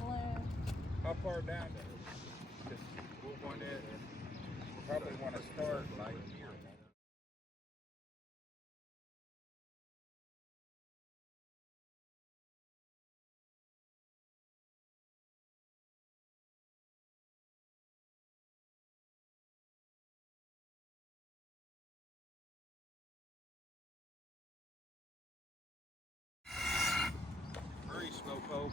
balloon. How far down? Because we'll probably want to start like here. Hurry, Slowpoke.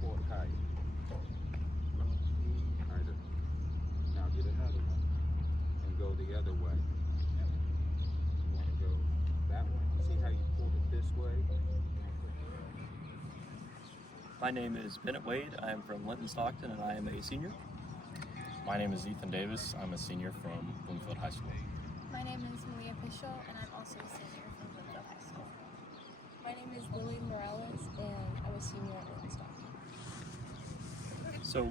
Pull it tight. Now get another one and go the other way. You want to go that way. See how you pulled it this way? My name is Bennett Wade. I am from Linton Stockton and I am a senior. My name is Ethan Davis. I'm a senior from Bloomfield High School. My name is Malia Pischel, and I'm also a senior from Bloomfield High School. My name is Lily Morales, and I'm a senior at Linton Stockton. So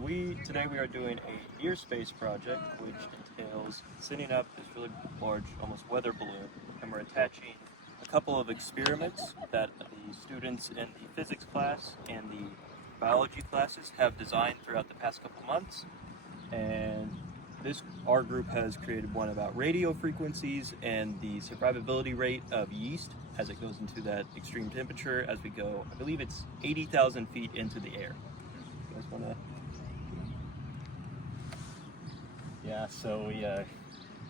today we are doing a near space project, which entails sending up this really large, almost weather balloon, and we're attaching a couple of experiments that the students in the physics class and the biology classes have designed throughout the past couple months. And our group has created one about radio frequencies and the survivability rate of yeast as it goes into that extreme temperature as we go, I believe it's 80,000 feet into the air. You guys want to? Yeah, so we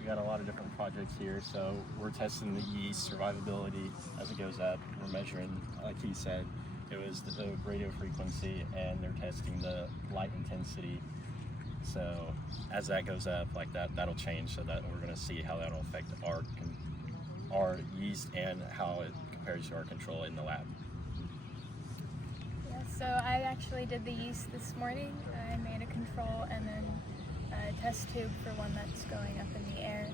got a lot of different projects here. So we're testing the yeast survivability as it goes up. We're measuring, like he said, it was the radio frequency, and they're testing the light intensity. So as that goes up, like that'll change, so that we're going to see how that'll affect our yeast and how it compares to our control in the lab. Yeah, so I actually did the yeast this morning. I made a control and then a test tube for one that's going up in the air,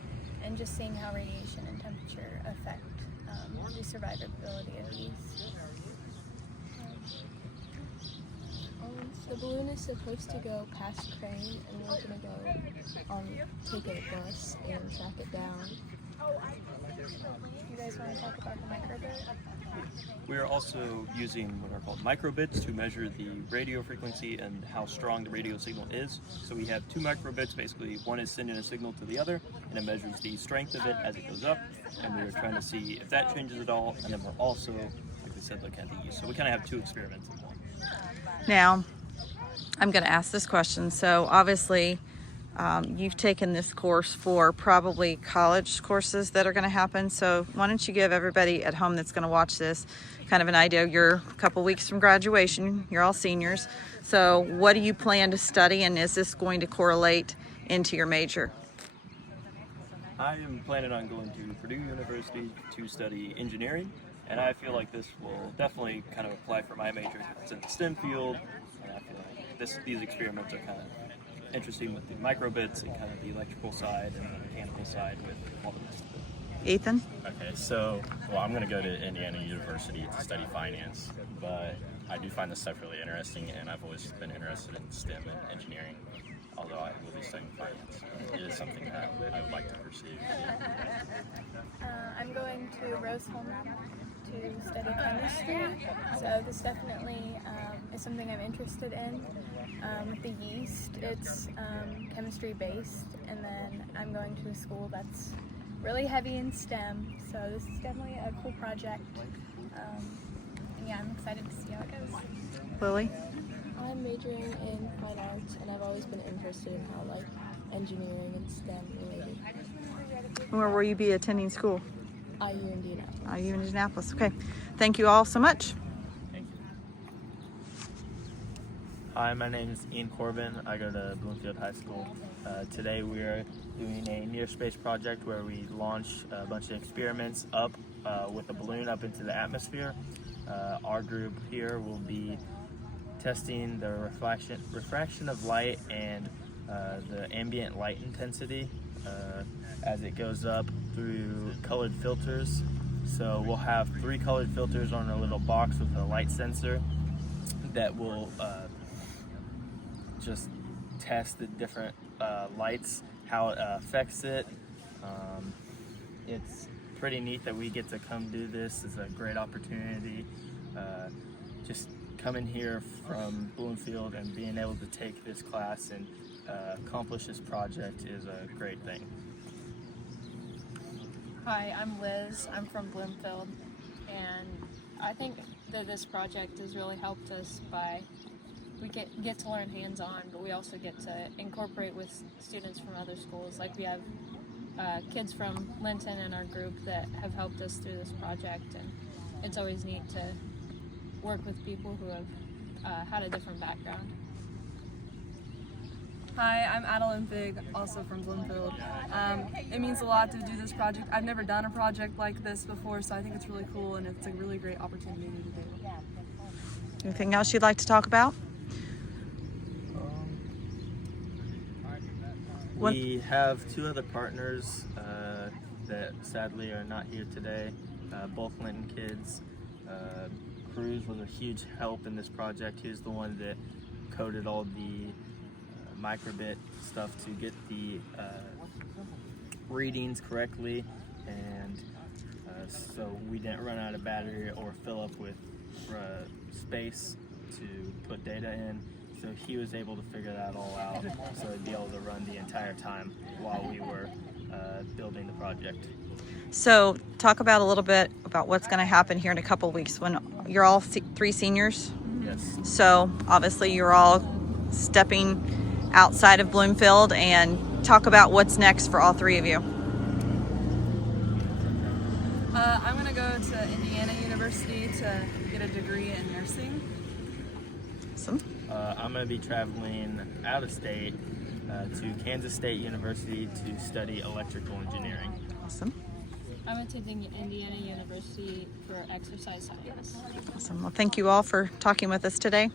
and just seeing how radiation and temperature affect the survivability of yeast. The balloon is supposed to go past Crane, and we're going to go take a bus and track it down. You guys want to talk about the microbit? We are also using what are called microbits to measure the radio frequency and how strong the radio signal is. So we have two microbits, basically one is sending a signal to the other, and it measures the strength of it as it goes up, and we are trying to see if that changes at all, and then we're also, like we said, looking at the yeast. So we kind of have two experiments in one. Now, I'm going to ask this question. So obviously, you've taken this course for probably college courses that are going to happen. So why don't you give everybody at home that's going to watch this kind of an idea? You're a couple weeks from graduation. You're all seniors. So what do you plan to study, and is this going to correlate into your major? I am planning on going to Purdue University to study engineering, and I feel like this will definitely kind of apply for my major. It's in the STEM field, and I feel like these experiments are kind of interesting with the microbits and kind of the electrical side and the mechanical side with all the rest of it. Ethan? Okay, so I'm going to go to Indiana University to study finance, but I do find this stuff really interesting, and I've always been interested in STEM and engineering, although I will be studying finance. It is something that I would like to pursue. I'm going to Rose-Hulman to study chemistry, so this definitely is something I'm interested in. With the yeast, it's chemistry based, and then I'm going to a school that's really heavy in STEM, so this is definitely a cool project. And yeah, I'm excited to see how it goes. Lily? I'm majoring in fine arts, and I've always been interested in how engineering and STEM related. Where will you be attending school? IU Indianapolis. IU Indianapolis. Okay. Thank you all so much. Thank you. Hi, my name is Ian Corbin. I go to Bloomfield High School. Today we are doing a near space project where we launch a bunch of experiments up with a balloon up into the atmosphere. Our group here will be testing the refraction of light and the ambient light intensity as it goes up through colored filters. So we'll have 3 colored filters on a little box with a light sensor that will just test the different lights, how it affects it. It's pretty neat that we get to come do this. It's a great opportunity. Just coming here from Bloomfield and being able to take this class and accomplish this project is a great thing. Hi, I'm Liz. I'm from Bloomfield, and I think that this project has really helped us by we get to learn hands-on, but we also get to incorporate with students from other schools. Like we have kids from Linton in our group that have helped us through this project, and it's always neat to work with people who have had a different background. Hi, I'm Adeline Fig, also from Bloomfield. It means a lot to do this project. I've never done a project like this before, so I think it's really cool and it's a really great opportunity to do. Anything else you'd like to talk about? We have two other partners that sadly are not here today, both Linton kids. Cruz was a huge help in this project. He was the one that coded all the microbit stuff to get the readings correctly, and so we didn't run out of battery or fill up with space to put data in. So he was able to figure that all out, so he'd be able to run the entire time while we were building the project. So talk about a little bit about what's going to happen here in a couple weeks when you're all three seniors. Yes. So obviously you're all stepping outside of Bloomfield, and talk about what's next for all three of you. I'm going to go to Indiana University to get a degree in nursing. Awesome. I'm going to be traveling out of state to Kansas State University to study electrical engineering. Awesome. I'm attending Indiana University for exercise science. Awesome. Well, thank you all for talking with us today.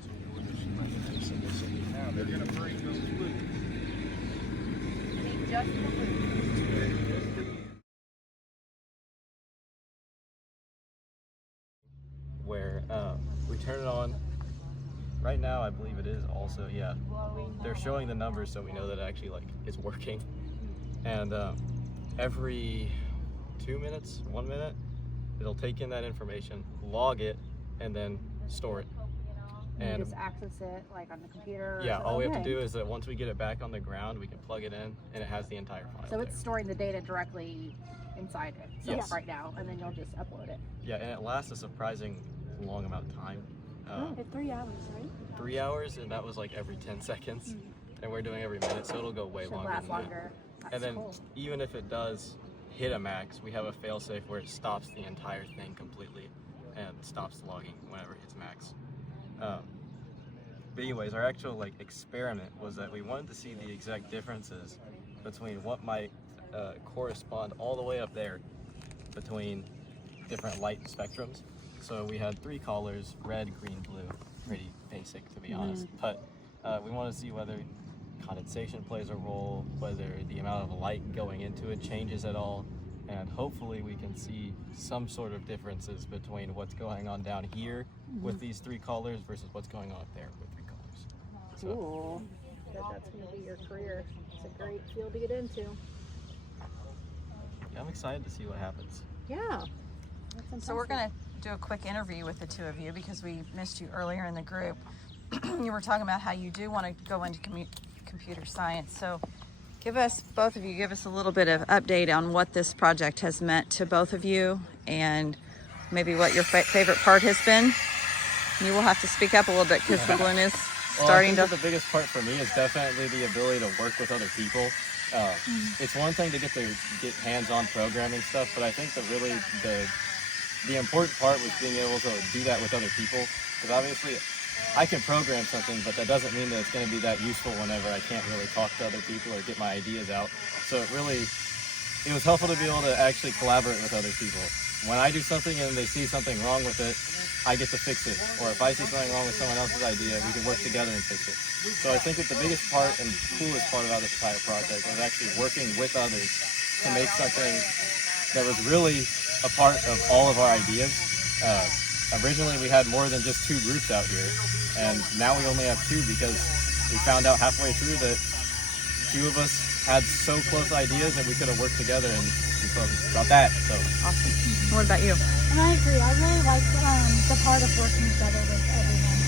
Where we turn it on. Right now, I believe it is also, yeah. They're showing the numbers so we know that it actually is working. And every 2 minutes, 1 minute, it'll take in that information, log it, and then store it. And you just access it like on the computer? Yeah, all we have to do is that once we get it back on the ground, we can plug it in and it has the entire file. So it's storing the data directly inside it, so yes. Right now, and then you'll just upload it. Yeah, and it lasts a surprising long amount of time. 3 hours, right? 3 hours, and that was like every 10 seconds. And we're doing every minute, so it'll go way Should longer last than longer. that. And then even if it does hit a max, we have a failsafe where it stops the entire thing completely and stops the logging whenever it hits max. But anyways, our actual experiment was that we wanted to see the exact differences between what might correspond all the way up there between different light spectrums. So we had 3 colors: red, green, blue. Pretty basic, to be honest. But we want to see whether condensation plays a role, whether the amount of light going into it changes at all, and hopefully we can see some sort of differences between what's going on down here with these 3 colors versus what's going on up there with 3 colors. Cool. That's going to be your career. It's a great field to get into. Yeah, I'm excited to see what happens. Yeah. So we're going to do a quick interview with the two of you because we missed you earlier in the group. You were talking about how you do want to go into computer science. So both of you give us a little bit of update on what this project has meant to both of you and maybe what your favorite part has been. You will have to speak up a little bit because the balloon is starting I think the biggest part for me is definitely the ability to work with other people. It's one thing to get hands-on programming stuff, but I think the important part was being able to do that with other people, because obviously I can program something, but that doesn't mean that it's going to be that useful whenever I can't really talk to other people or get my ideas out. So it was helpful to be able to actually collaborate with other people. When I do something and they see something wrong with it, I get to fix it. Or if I see something wrong with someone else's idea, we can work together and fix it. So I think that the biggest part and coolest part about this entire project was actually working with others to make something that was really a part of all of our ideas. Originally we had more than just 2 groups out here, and now we only have 2 because we found out halfway through that few of us had so close ideas that we could have worked together and got that. So Awesome. What about you? And I agree. I really like the part of working together with everyone.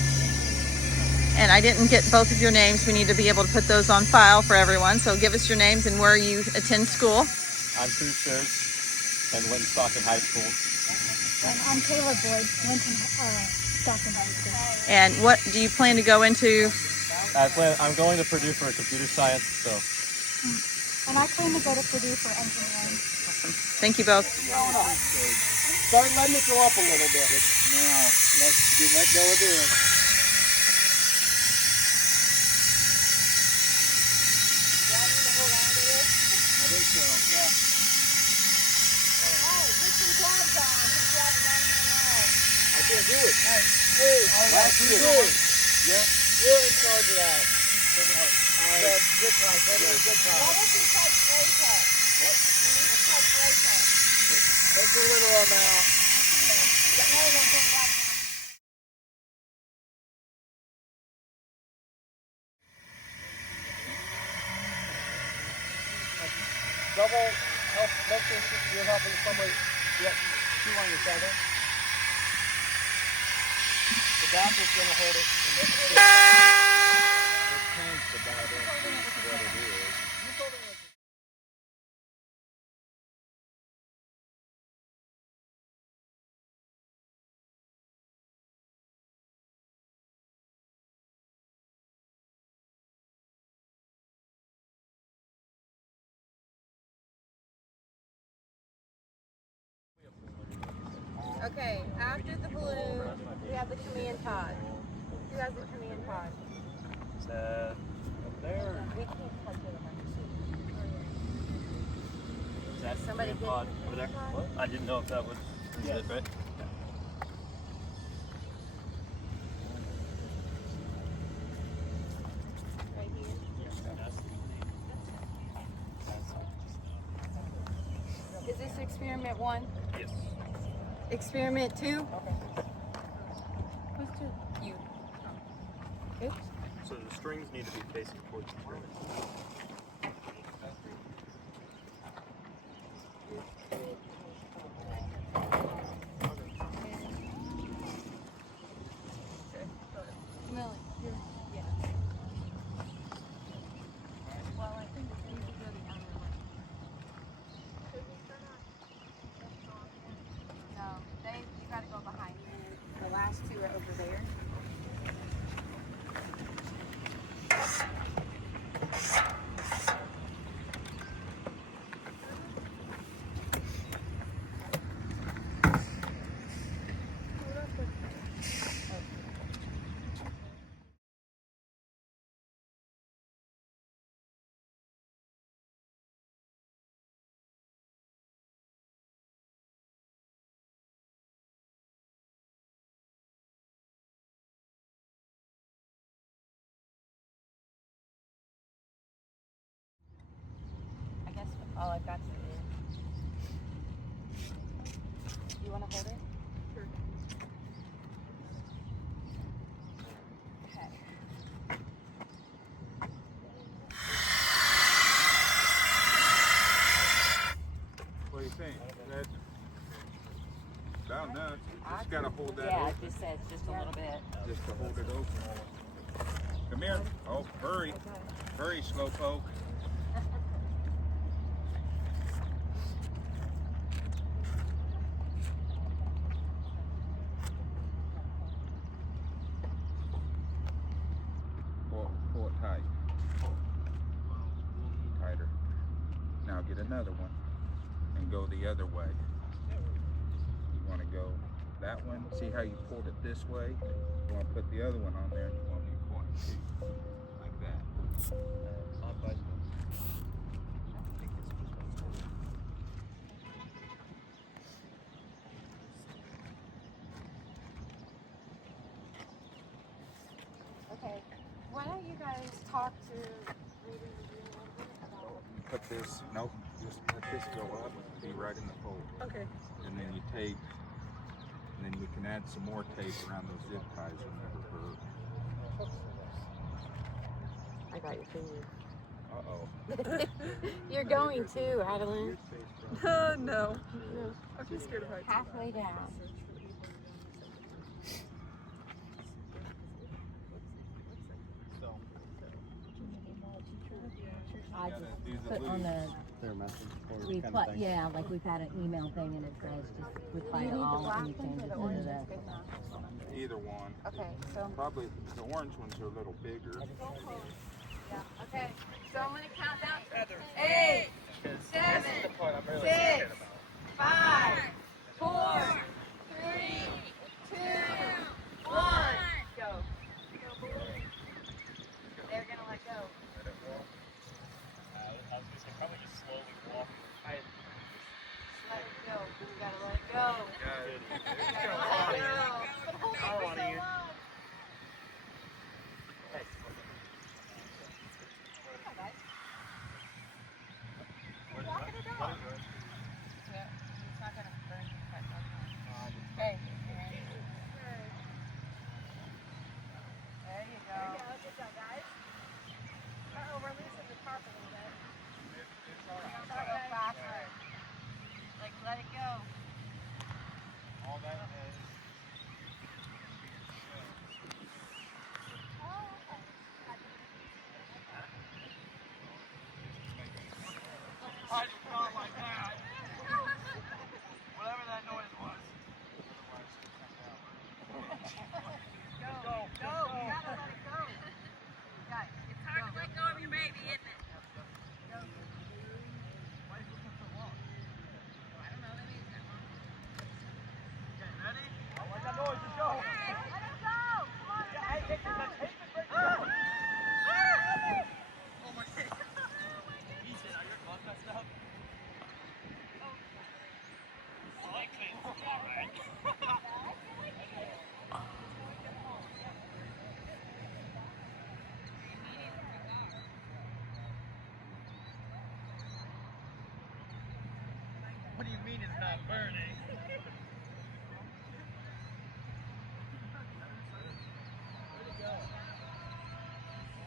And I didn't get both of your names. We need to be able to put those on file for everyone. So give us your names and where you attend school. I'm Cruz Schurz and Linton Stockton High School. And I'm Taylor Boyd, Linton Stockton High School. And what do you plan to go into? I'm going to Purdue for computer science. So. And I plan to go to Purdue for engineering. Awesome. Thank you both. Start letting it go up a little bit. Now, let go of it. I can't do it. Hey, last year. Yeah. You're in charge of that. The zip line. Why don't you touch Rader? What? You need to touch Rader. That's a little amount. Double help. Make sure you're helping somebody get two on your feather. The back is going to hold it. It changed about it. What it is. Okay, after the balloon, we have the command pod. Who has the command pod? Is that up there? We can't touch it. Is that Somebody command get pod the over there? command pod? I didn't know if that was it, right? Right here. Is this experiment 1? Yes. Experiment 2? Who's 2? You. Oops. So the strings need to be facing towards the room. Millie, you're, yeah. Well, I think it's going to go the other way. No, you got to go behind me. The last 2 are over there. I guess all I've got to do. You want to hold it? Sure. Okay. What do you think? That's about nuts. Just gotta hold that Yeah, open. just says just a little bit. Just to hold it open. Come here. Oh, hurry. Hurry, slowpoke. Pull it tight. Tighter. Now get another one and go the other way. You want to go that one. See how you pulled it this way? You want to put the other one on there and you want me to point too. Like that. Okay. Why don't you guys talk to Rader and Dean a little bit about... Put this, nope, just let this go up, be right in the hole. Okay. And then you tape, and then we can add some more tape around those zip ties will never hurt. I got your finger. Uh-oh. You're going too, Adeline. No. I'm too scared of heights. Halfway down. I just put on Their message board we kind of put, thing. yeah, like we've had an email thing and it says just reply to all and change it to the. Either one. Okay, so. Probably the orange ones are a little bigger. Yeah, okay. So I'm going to count down. 8, 7, 6, 5, 4, 3, 2, 1. Go. They're going to let go. I was going to say, probably just slowly walk. Let it go. You gotta let it go. You gotta let it go. I don't want to use. Yeah, it's not gonna burn you quite much. Okay. There you go. Good job, guys. Uh-oh, we're losing the tarp a little bit. It's all right. Start with faster. Like, let it go. All that is. I did not like that. Whatever that noise was. Go. Go. You gotta let it go. Guys, it's hard to let go of your baby, isn't it? Go. Why is it so long? I don't know, maybe it's that long. Okay, ready? I like that noise. Let's go. Hey, let it go. Come on, Yeah, hey, take it. Let's take it. Break it. Oh my God. Ethan, are your gloves messed up? I clean. All right. What do you mean it's not burning? Where'd it go?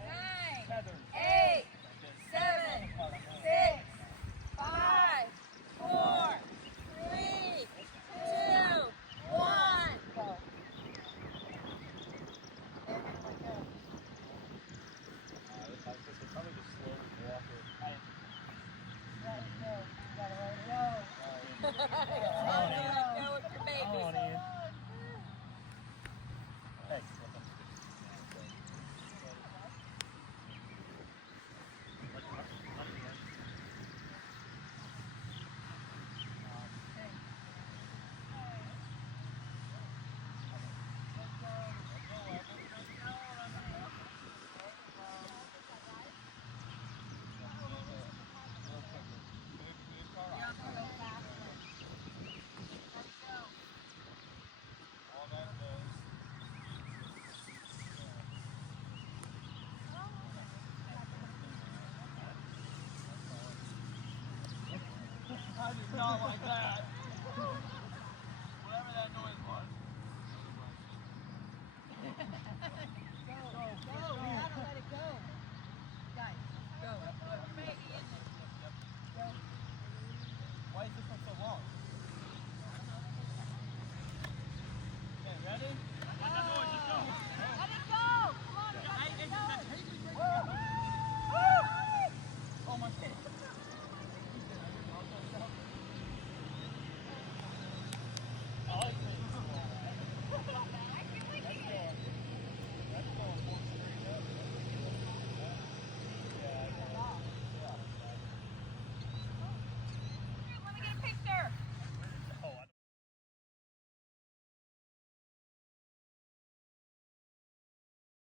9, 8, 7, 6, 5, 4, 3, 2, 1. Go. They're gonna let go. I was going to say, probably just slowly walk it. Let it go. You gotta let it go. You gotta let go with your baby. I want to. Hey, I did not like that. Whatever that noise